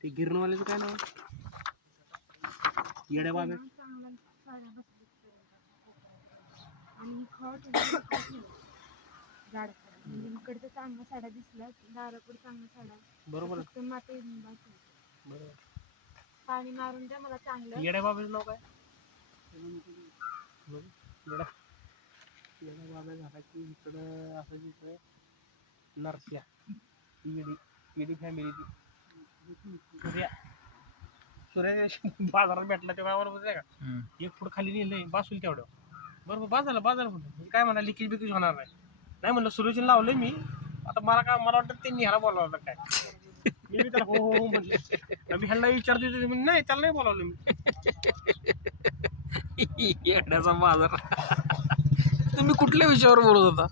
ते गिरणवाल्याचं काय नाव येड्या बाब्या आणि झाड म्हणजे इकडचं चांगला साडा दिसला दारापूर चांगला साडा बरोबर फक्त माते पाणी मारून द्या मला चांगलं. येड्या बाब्याचं नाव काय येड्या बाब्या झाला की इकडं असं तिथं नरस्या येडी फॅमिली ती सूर्या बाजारात भेटला तेव्हा बरोबर आहे का एक फूट खाली नेलंय बासूल तेवढं बरोबर बाजार कुठं काय म्हणा लिकेज बिकेज होणार नाही म्हणलं सोल्युशन लावलंय मी आता मला वाटतं त्यांनी ह्याला बोलावलं होतं काय मी त्याला हो म्हटलं मी ह्याला विचारतो नाही त्याला नाही बोलावलं मी येण्याचा बाजार तुम्ही कुठल्या विषयावर बोलत होता?